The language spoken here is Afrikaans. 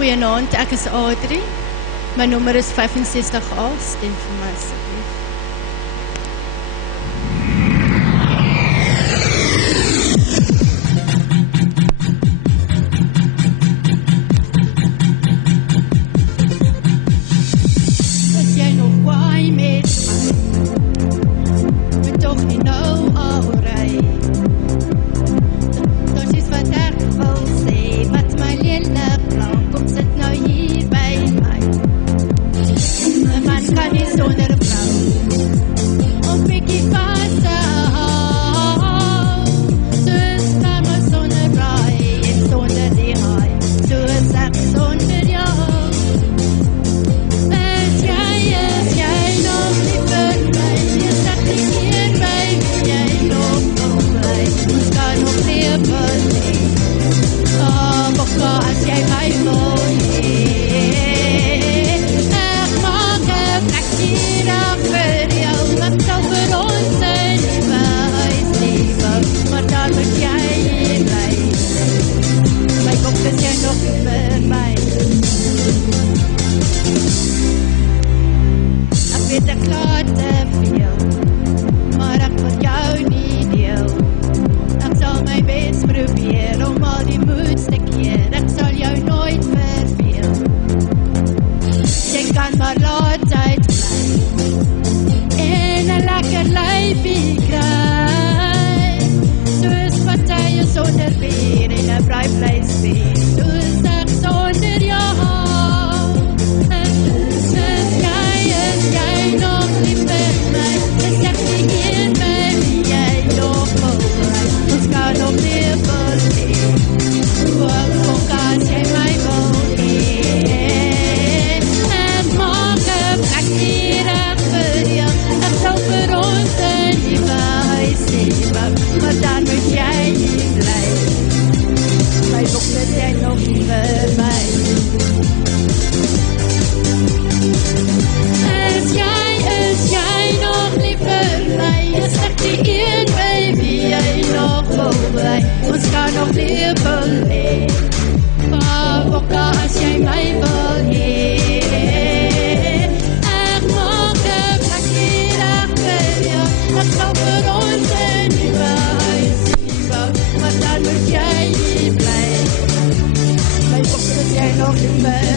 Goeienaand, ek is Adrie. My nommer is 65A, stem vir my asseblief. Is jy nog kwaai met my? Moet toch nie nou al ry. Dit is wat ek wil sê, wat my lelik klink, kom sit nou hier by my. 'n man kan nie sonder 'n vrou, of bietjie vas te hou. Soos kamer sonder raai, en sonder die haai, soos ek sonder jou. Is jy nog nie vir my, is ek nie hier by my, jy nog wil bly, ons kan nog lewe nie. Bokka, as jy my wil hee, ek maak 'n plekkie daar vir jou, ek sal vir ons 'n nuwe huis lewe, maar dan moet jy hier bly. My kop is jy nog nie vir my. Ek weet ek laat te veel, maar ek wil jou nie deel. Ek sal my best probeer om al die moeds te keer, ek sal jou nooit verveel. Jy kan maar laat tyd bly, en 'n lekker lyfie kry, soos partye sonder bier, en 'n braai vleisbier, soos ek sonder jou. Is jy nog nie vir my, is ek nie hier by wie jy nog wil bly, ons kan nog lewe nie. Bokka, as jy my wil hee, ek maak 'n plekkie reg vir jou, ek sal vir ons 'n nuwe huis lewe, maar dan moet jy hier bly. My bokka, is jy nog nie vir my. Is jy nog nie vir my, is ek die een by wie jy nog wil bly, ons kan nog lewe nie. Bokka, as jy my wil hee, ek maak 'n plekkie reg vir jou, ek sal vir ons 'n nuwe huis lewe, maar dan moet jy hier bly. My bokka, is jy nog nie vir